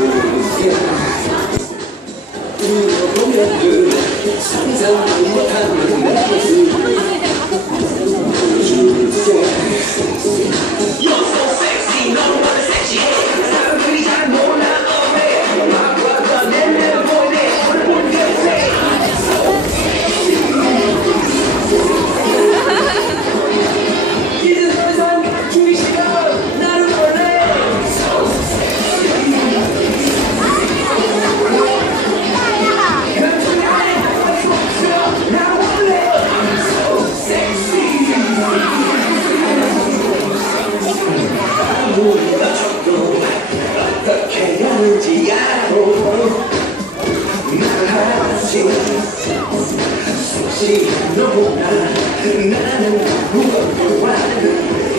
Thank you. 너무나 나는 무엇도 아는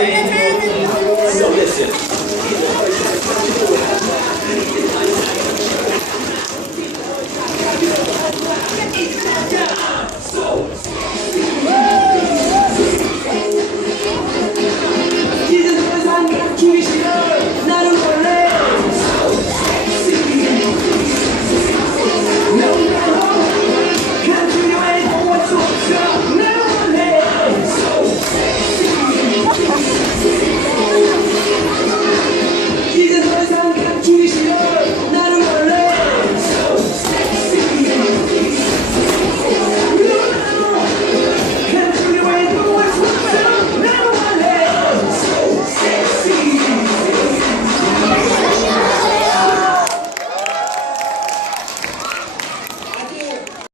So listen. Yeah.